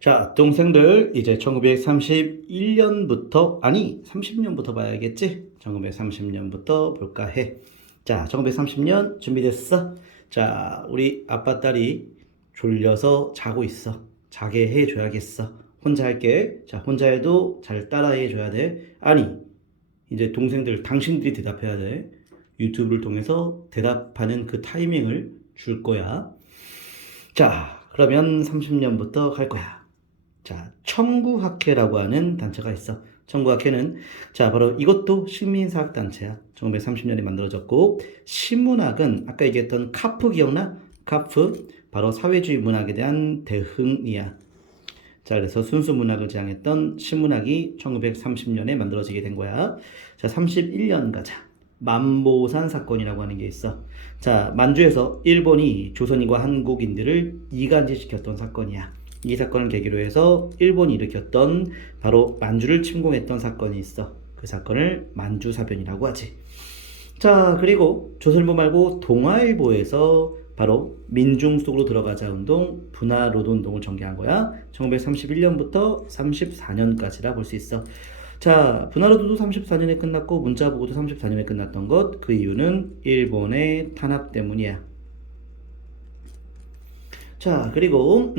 자, 동생들 이제 1931년부터 아니 30년부터 봐야겠지? 1930년부터 볼까 해. 자, 1930년 준비됐어? 자, 우리 아빠 딸이 졸려서 자고 있어. 자게 해줘야겠어. 혼자 할게. 자, 혼자 해도 잘 따라해 줘야 돼. 아니, 이제 동생들 당신들이 대답해야 돼. 유튜브를 통해서 대답하는 그 타이밍을 줄 거야. 자, 그러면 30년부터 갈 거야. 자, 청구학회라고 하는 단체가 있어. 청구학회는 자, 바로 이것도 식민사학 단체야. 1930년에 만들어졌고, 신문학은 아까 얘기했던 카프 기억나? 카프 바로 사회주의 문학에 대한 대흥이야. 자, 그래서 순수 문학을 지향했던 신문학이 1930년에 만들어지게 된 거야. 자, 31년 가자. 만보산 사건이라고 하는 게 있어. 자, 만주에서 일본이 조선인과 한국인들을 이간질시켰던 사건이야. 이 사건을 계기로 해서 일본이 일으켰던 바로 만주를 침공했던 사건이 있어. 그 사건을 만주사변이라고 하지. 자, 그리고 조선일보 말고 동아일보에서 바로 민중 속으로 들어가자 운동, 분화노동운동을 전개한 거야. 1931년부터 34년까지라 볼 수 있어. 자, 분화노동도 34년에 끝났고 문자보고도 34년에 끝났던 것. 그 이유는 일본의 탄압 때문이야. 자, 그리고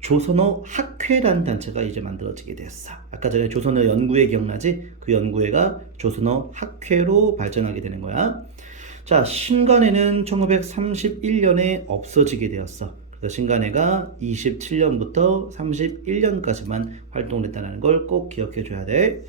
조선어 학회라는 단체가 이제 만들어지게 됐어. 아까 전에 조선어 연구회 기억나지? 그 연구회가 조선어 학회로 발전하게 되는 거야. 자, 신간회는 1931년에 없어지게 되었어. 그래서 신간회가 27년부터 31년까지만 활동을 했다는 걸 꼭 기억해 줘야 돼.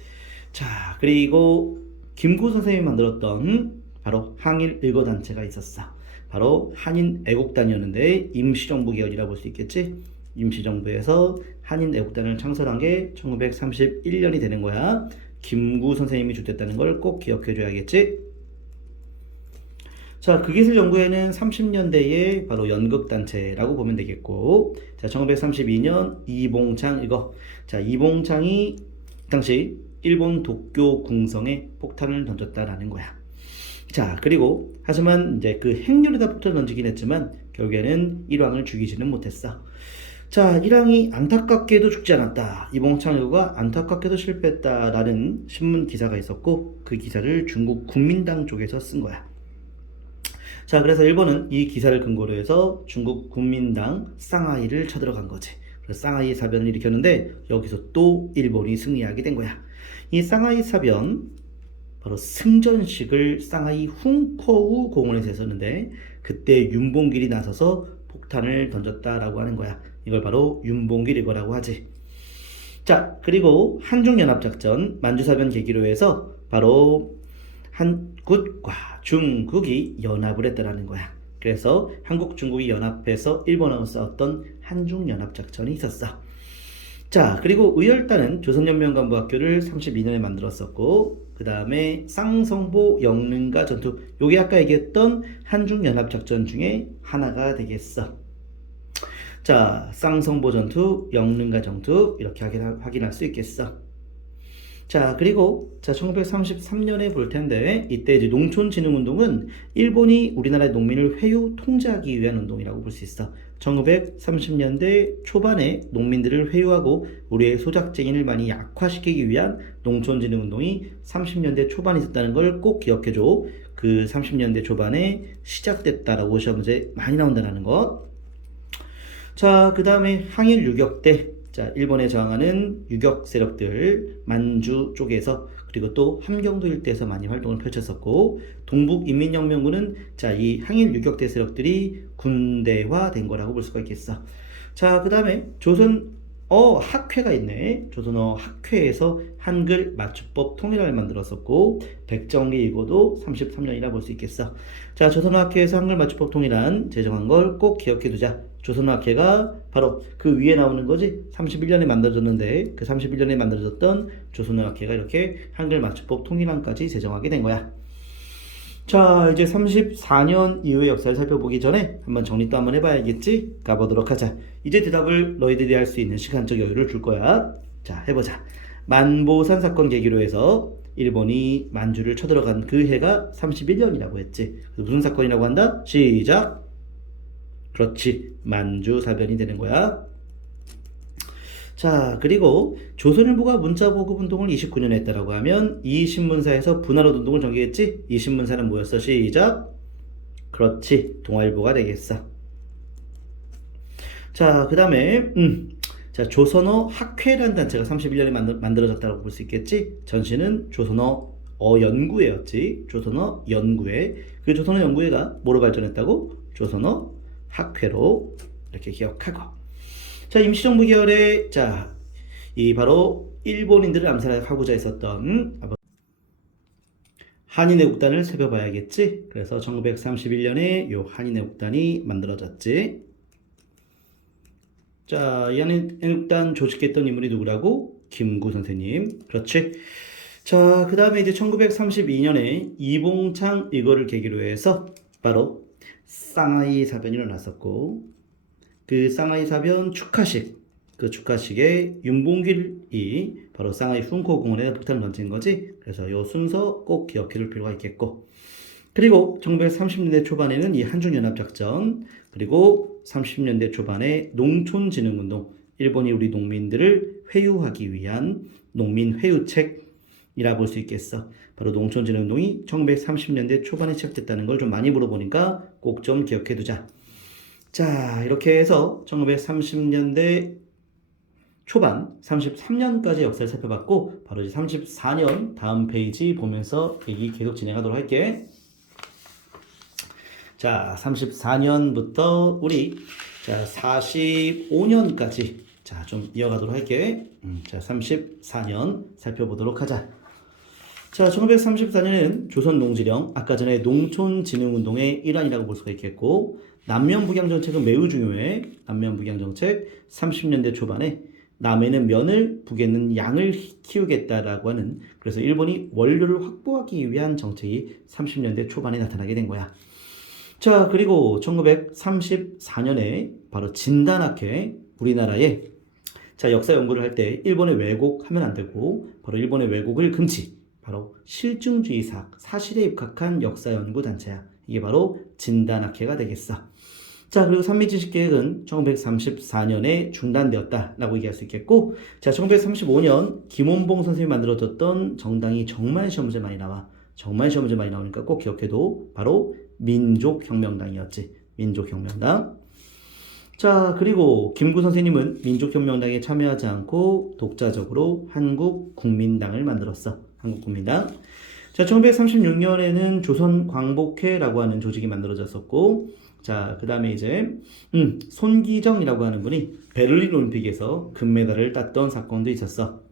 자, 그리고 김구 선생님이 만들었던 바로 항일 일거단체가 있었어. 바로 한인애국단이었는데 임시정부 계열이라 볼 수 있겠지? 임시정부에서 한인애국단을 창설한 게 1931년이 되는 거야. 김구 선생님이 주됐다는 걸 꼭 기억해 줘야겠지? 자, 극기술연구회는 30년대에 바로 연극단체라고 보면 되겠고, 자, 1932년 이봉창 이거. 자, 이봉창이 당시 일본 도쿄 궁성에 폭탄을 던졌다라는 거야. 자, 그리고 하지만 이제 그 행렬에다 폭탄을 던지긴 했지만 결국에는 일왕을 죽이지는 못했어. 자, 일왕이 안타깝게도 죽지 않았다. 이봉창의가 안타깝게도 실패했다라는 신문 기사가 있었고 그 기사를 중국 국민당 쪽에서 쓴 거야. 자, 그래서 일본은 이 기사를 근거로 해서 중국 국민당 쌍하이를 쳐들어간 거지. 그래서 쌍하이 사변을 일으켰는데 여기서 또 일본이 승리하게 된 거야. 이 쌍하이 사변 바로 승전식을 쌍하이 훈커우 공원에서 했었는데 그때 윤봉길이 나서서 폭탄을 던졌다라고 하는 거야. 이걸 바로 윤봉길 이거라고 하지. 자, 그리고 한중연합작전 만주사변 계기로 해서 바로 한국과 중국이 연합을 했다라는 거야. 그래서 한국, 중국이 연합해서 일본하고 싸웠던 한중연합작전이 있었어. 자, 그리고 의열단은 조선연맹간부학교를 32년에 만들었었고 그 다음에 쌍성보 영릉가 전투, 요게 아까 얘기했던 한중연합작전 중에 하나가 되겠어. 자, 쌍성보 전투, 영릉가 전투 이렇게 확인할 수 있겠어. 자, 그리고 자 1933년에 볼 텐데 이때 이제 농촌진흥운동은 일본이 우리나라의 농민을 회유 통제하기 위한 운동이라고 볼 수 있어. 1930년대 초반에 농민들을 회유하고 우리의 소작쟁이를 많이 약화시키기 위한 농촌진흥운동이 30년대 초반에 있었다는 걸 꼭 기억해줘. 그 30년대 초반에 시작됐다라고 시험 문제 많이 나온다는 것. 자, 그 다음에 항일 유격대. 자, 일본에 저항하는 유격 세력들 만주 쪽에서 그리고 또 함경도 일대에서 많이 활동을 펼쳤었고 동북인민혁명군은 자, 이 항일 유격대 세력들이 군대화된 거라고 볼 수가 있겠어. 자, 그 다음에 조선어 학회가 있네. 조선어 학회에서 한글 맞춤법 통일화를 만들었었고 백정기 이고도 33년이라 볼 수 있겠어. 자, 조선어 학회에서 한글 맞춤법 통일안 제정한 걸 꼭 기억해 두자. 조선어학회가 바로 그 위에 나오는 거지. 31년에 만들어졌는데 그 31년에 만들어졌던 조선어학회가 이렇게 한글 맞춤법 통일안까지 제정하게 된 거야. 자, 이제 34년 이후의 역사를 살펴보기 전에 한번 정리 또 한번 해봐야겠지? 가보도록 하자. 이제 대답을 너희들이 할 수 있는 시간적 여유를 줄 거야. 자, 해보자. 만보산 사건 계기로 해서 일본이 만주를 쳐들어간 그 해가 31년이라고 했지. 무슨 사건이라고 한다? 시작! 그렇지, 만주사변이 되는 거야. 자, 그리고 조선일보가 문자보급운동을 29년에 했다라고 하면 이 신문사에서 분할운동을 전개했지? 이 신문사는 뭐였어? 시작! 그렇지, 동아일보가 되겠어. 자, 그 다음에 자, 조선어 학회라는 단체가 31년에 만들어졌다고 볼 수 있겠지? 전시는 조선어 연구회였지. 조선어 연구회. 그 조선어 연구회가 뭐로 발전했다고? 조선어 학회로 이렇게 기억하고. 자, 임시정부 계열에 자, 이 바로 일본인들을 암살하고자 했었던 한인애국단을 살펴봐야겠지. 그래서 1931년에 요 한인애국단이 만들어졌지. 자, 이 한인애국단 조직했던 인물이 누구라고? 김구 선생님. 그렇지. 자, 그 다음에 이제 1932년에 이봉창 이거를 계기로 해서 바로 상하이 사변이 일어났었고, 그 상하이 사변 축하식, 그 축하식에 윤봉길이 바로 상하이 훈코공원에 폭탄을 던진 거지. 그래서 이 순서 꼭 기억해둘 필요가 있겠고, 그리고 1930년대 초반에는 이 한중연합작전, 그리고 30년대 초반에 농촌진흥운동, 일본이 우리 농민들을 회유하기 위한 농민회유책이라 볼 수 있겠어. 바로 농촌진흥운동이 1930년대 초반에 시작됐다는 걸 좀 많이 물어보니까 꼭 좀 기억해두자. 자, 이렇게 해서 1930년대 초반 33년까지 역사를 살펴봤고, 바로 이제 34년 다음 페이지 보면서 얘기 계속 진행하도록 할게. 자, 34년부터 우리 자 45년까지 자 좀 이어가도록 할게. 자, 34년 살펴보도록 하자. 자, 1934년에는 조선농지령, 아까 전에 농촌진흥운동의 일환이라고 볼 수가 있겠고, 남면북양정책은 매우 중요해. 남면북양정책 30년대 초반에 남에는 면을, 북에는 양을 키우겠다라고 하는, 그래서 일본이 원료를 확보하기 위한 정책이 30년대 초반에 나타나게 된 거야. 자, 그리고 1934년에 바로 진단학회, 우리나라에 자 역사 연구를 할 때 일본의 왜곡하면 안 되고, 바로 일본의 왜곡을 금지, 바로 실증주의 사실에 입각한 역사 연구 단체야. 이게 바로 진단학회가 되겠어. 자, 그리고 산미지식계획은 1934년에 중단되었다라고 얘기할 수 있겠고, 자, 1935년 김원봉 선생님이 만들어졌던 정당이 정말 시험 문제 많이 나와. 정말 시험 문제 많이 나오니까 꼭 기억해도 바로 민족혁명당이었지. 민족혁명당. 자, 그리고 김구 선생님은 민족혁명당에 참여하지 않고 독자적으로 한국국민당을 만들었어. 한국국민당. 자, 1936년에는 조선광복회라고 하는 조직이 만들어졌었고, 자, 그 다음에 이제 손기정이라고 하는 분이 베를린 올림픽에서 금메달을 땄던 사건도 있었어.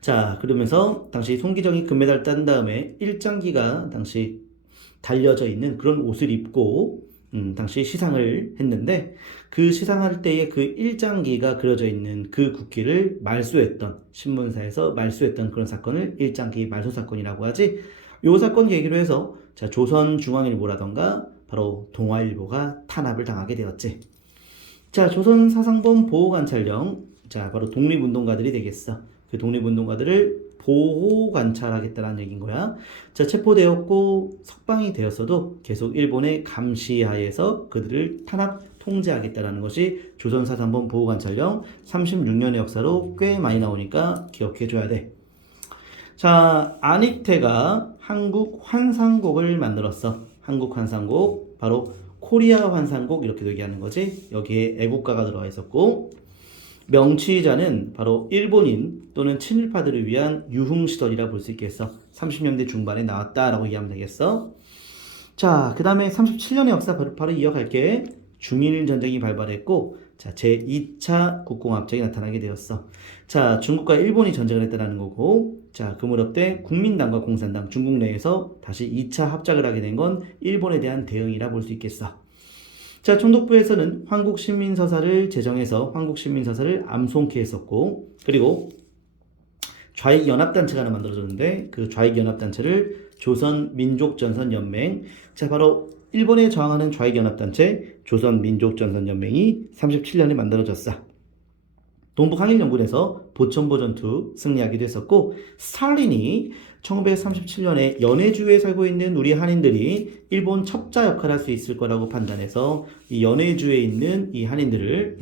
자, 그러면서 당시 손기정이 금메달을 딴 다음에 일장기가 당시 달려져 있는 그런 옷을 입고 당시 시상을 했는데, 그 시상할 때에 그 일장기가 그려져 있는 그 국기를 말소했던, 신문사에서 말소했던 그런 사건을 일장기 말소 사건이라고 하지. 요 사건 계기로 해서 자, 조선중앙일보라던가 바로 동아일보가 탄압을 당하게 되었지. 자, 조선사상범 보호관찰령, 자 바로 독립운동가들이 되겠어. 그 독립운동가들을 보호 관찰하겠다는 얘기인 거야. 자, 체포되었고 석방이 되었어도 계속 일본의 감시하에서 그들을 탄압 통제하겠다는 것이 조선사상범 보호관찰령 36년의 역사로 꽤 많이 나오니까 기억해줘야 돼. 자, 안익태가 한국 환상곡을 만들었어. 한국 환상곡, 바로 코리아 환상곡 이렇게 얘기하는 거지. 여기에 애국가가 들어가 있었고, 명치자는 바로 일본인 또는 친일파들을 위한 유흥시설이라 볼 수 있겠어. 30년대 중반에 나왔다라고 이해하면 되겠어. 자, 그 다음에 37년의 역사 바로 이어갈게. 중일전쟁이 발발했고, 자, 제2차 국공합작이 나타나게 되었어. 자, 중국과 일본이 전쟁을 했다는 거고, 자, 그 무렵 때 국민당과 공산당, 중국 내에서 다시 2차 합작을 하게 된 건 일본에 대한 대응이라 볼 수 있겠어. 자, 총독부에서는 황국신민서사를 제정해서 황국신민서사를 암송케 했었고, 그리고 좌익연합단체가 하나 만들어졌는데, 그 좌익연합단체를 조선민족전선연맹, 자 바로 일본에 저항하는 좌익연합단체 조선민족전선연맹이 37년에 만들어졌어. 동북 항일 연군에서 보천보 전투 승리하기도 했었고, 스탈린이 1937년에 연해주에 살고 있는 우리 한인들이 일본 첩자 역할을 할 수 있을 거라고 판단해서 이 연해주에 있는 이 한인들을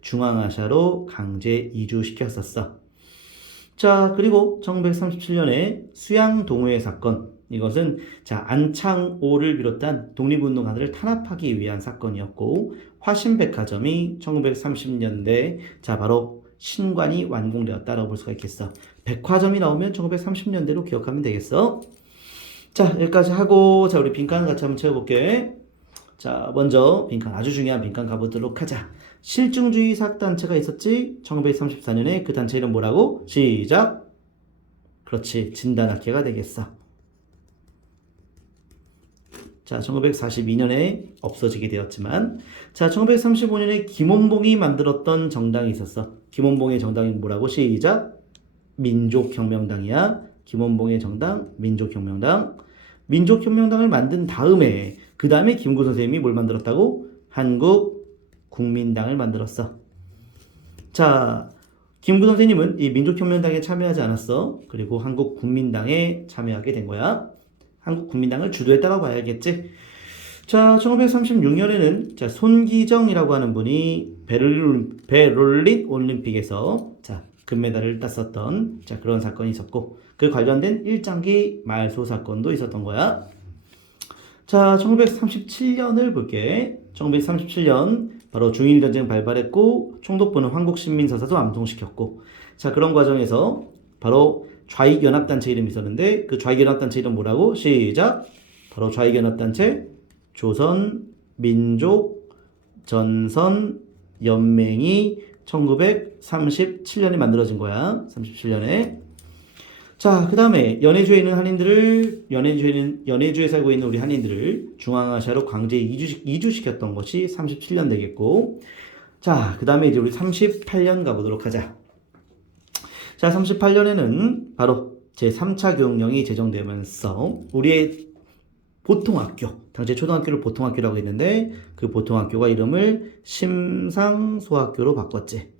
중앙아시아로 강제 이주시켰었어. 자, 그리고 1937년에 수양 동호회 사건, 이것은 자 안창오를 비롯한 독립운동가들을 탄압하기 위한 사건이었고, 화신백화점이 1930년대 자 바로 신관이 완공되었다라고 볼 수가 있겠어. 백화점이 나오면 1930년대로 기억하면 되겠어. 자, 여기까지 하고 자 우리 빈칸 같이 한번 채워볼게. 자, 먼저 빈칸, 아주 중요한 빈칸 가보도록 하자. 실증주의 사학단체가 있었지. 1934년에 그 단체 이름 뭐라고? 시작. 그렇지, 진단학회가 되겠어. 자, 1942년에 없어지게 되었지만, 자, 1935년에 김원봉이 만들었던 정당이 있었어. 김원봉의 정당이 뭐라고? 시작. 민족혁명당이야. 김원봉의 정당, 민족혁명당. 민족혁명당을 만든 다음에, 그 다음에 김구 선생님이 뭘 만들었다고? 한국국민당을 만들었어. 자, 김구 선생님은 이 민족혁명당에 참여하지 않았어. 그리고 한국국민당에 참여하게 된 거야. 한국국민당을 주도했다고 봐야겠지. 자, 1936년에는 자, 손기정이라고 하는 분이 베를린 올림픽에서 자, 금메달을 땄었던 자, 그런 사건이 있었고, 그 관련된 일장기 말소 사건도 있었던 거야. 자, 1937년을 볼게. 1937년 바로 중일전쟁 발발했고, 총독부는 황국신민서사도 암송시켰고, 자, 그런 과정에서 바로 좌익연합단체 이름이 있었는데, 그 좌익연합단체 이름 뭐라고? 시작. 바로 좌익연합단체 조선민족전선연맹이 1937년에 만들어진 거야. 37년에. 자, 그 다음에 연해주에 있는 한인들을, 연해주에 살고 있는 우리 한인들을 중앙아시아로 강제 이주시켰던 것이 37년 되겠고, 자, 그 다음에 이제 우리 38년 가보도록 하자. 자, 38년에는 바로 제3차 교육령이 제정되면서 우리의 보통학교, 당시 초등학교를 보통학교라고 했는데, 그 보통학교가 이름을 심상소학교로 바꿨지.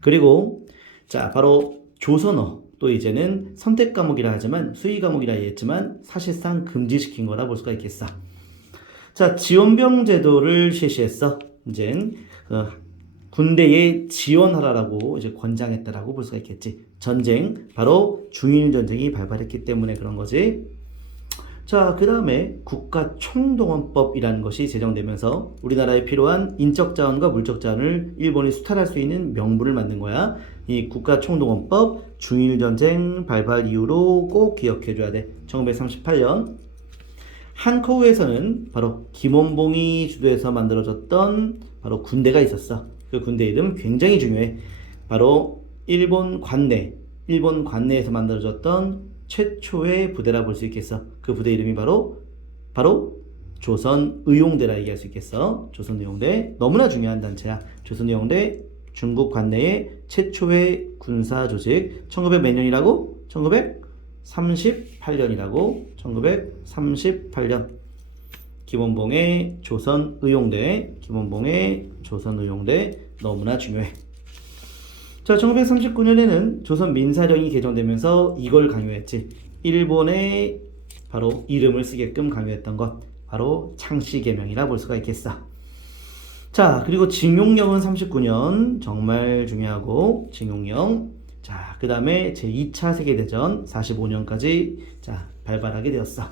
그리고 자, 바로 조선어, 또 이제는 선택 과목이라 하지만 수의 과목이라 했지만 사실상 금지시킨 거라 볼 수가 있겠어. 자, 지원병 제도를 실시했어. 이젠 군대에 지원하라라고 이제 권장했다라고 볼 수가 있겠지. 전쟁, 바로 중일 전쟁이 발발했기 때문에 그런 거지. 자, 그 다음에 국가총동원법이라는 것이 제정되면서 우리나라에 필요한 인적 자원과 물적 자원을 일본이 수탈할 수 있는 명분을 만든 거야. 이 국가총동원법, 중일 전쟁 발발 이후로 꼭 기억해줘야 돼. 1938년 한커우에서는 바로 김원봉이 주도해서 만들어졌던 바로 군대가 있었어. 그 군대 이름 굉장히 중요해. 바로 일본 관내에서 만들어졌던 최초의 부대라 볼 수 있겠어. 그 부대 이름이 바로 조선의용대라 얘기할 수 있겠어. 조선의용대, 너무나 중요한 단체야. 조선의용대, 중국 관내의 최초의 군사 조직. 1900 몇 년이라고? 1938년이라고. 1938년 김원봉의 조선의용대, 너무나 중요해. 자, 1939년에는 조선민사령이 개정되면서 이걸 강요했지. 일본의 바로 이름을 쓰게끔 강요했던 것, 바로 창씨개명이라 볼 수가 있겠어. 자, 그리고 징용령은 39년, 정말 중요하고, 징용령. 자, 그 다음에 제2차 세계대전 45년까지 자, 발발하게 되었어.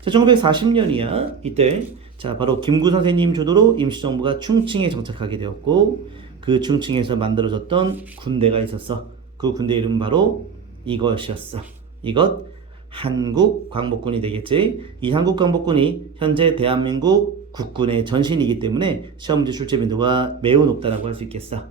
자, 1940년이야. 이때 자, 바로 김구 선생님 주도로 임시정부가 충칭에 정착하게 되었고, 그 충칭에서 만들어졌던 군대가 있었어. 그 군대 이름은 바로 이것이었어. 이것 한국광복군이 되겠지. 이 한국광복군이 현재 대한민국 국군의 전신이기 때문에 시험지 출제 빈도가 매우 높다라고 할 수 있겠어.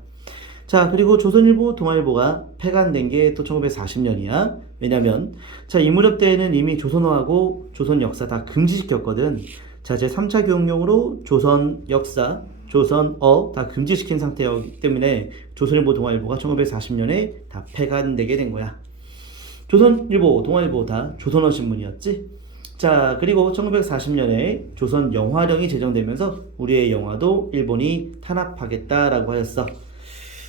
자, 그리고 조선일보, 동아일보가 폐간된 게 또 1940년이야. 왜냐면 자, 이 무렵 때에는 이미 조선어하고 조선 역사 다 금지시켰거든. 자, 제 3차 교육령으로 조선 역사, 조선어 다 금지시킨 상태이기 때문에 조선일보, 동아일보가 1940년에 다 폐간되게 된 거야. 조선일보, 동아일보 다 조선어 신문이었지. 자, 그리고 1940년에 조선 영화령이 제정되면서 우리의 영화도 일본이 탄압하겠다라고 하였어.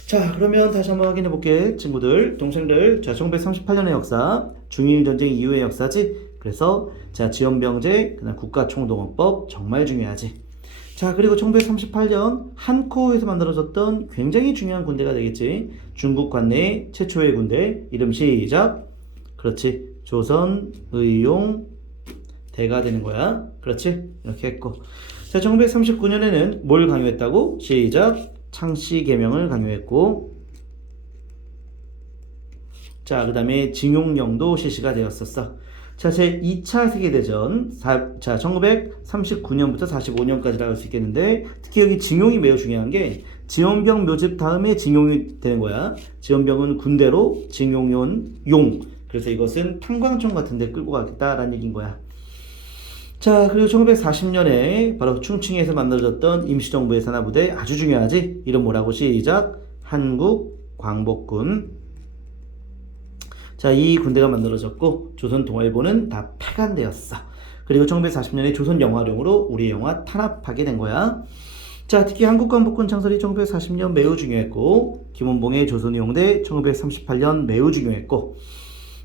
자, 그러면 다시 한번 확인해 볼게, 친구들, 동생들. 자, 1938년의 역사, 중일 전쟁 이후의 역사지. 그래서 자, 지원병제, 그다음 국가총동원법 정말 중요하지. 자, 그리고 1938년 한코에서 만들어졌던 굉장히 중요한 군대가 되겠지. 중국 관내 최초의 군대, 이름 시작. 그렇지. 조선의용 대가 되는 거야. 그렇지? 이렇게 했고. 자, 1939년에는 뭘 강요했다고? 시작. 창씨 개명을 강요했고. 자, 그 다음에 징용령도 실시가 되었었어. 자, 제 2차 세계대전, 자, 1939년부터 45년까지라고 할 수 있겠는데, 특히 여기 징용이 매우 중요한 게, 지원병 묘집 다음에 징용이 되는 거야. 지원병은 군대로, 징용은 용. 그래서 이것은 탄광촌 같은 데 끌고 가겠다라는 얘기인 거야. 자, 그리고 1940년에 바로 충칭에서 만들어졌던 임시정부의 산하부대, 아주 중요하지? 이름 뭐라고? 시작. 한국광복군. 자, 이 군대가 만들어졌고 조선 동아일보는 다 폐간되었어. 그리고 1940년에 조선 영화령으로 우리 영화 탄압하게 된 거야. 자, 특히 한국광복군 창설이 1940년 매우 중요했고, 김원봉의 조선이용대 1938년 매우 중요했고.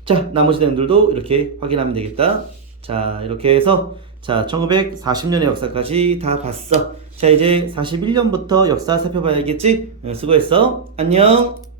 자, 나머지 내용들도 이렇게 확인하면 되겠다. 자, 이렇게 해서 자, 1940년의 역사까지 다 봤어. 자, 이제 41년부터 역사 살펴봐야겠지? 수고했어. 안녕.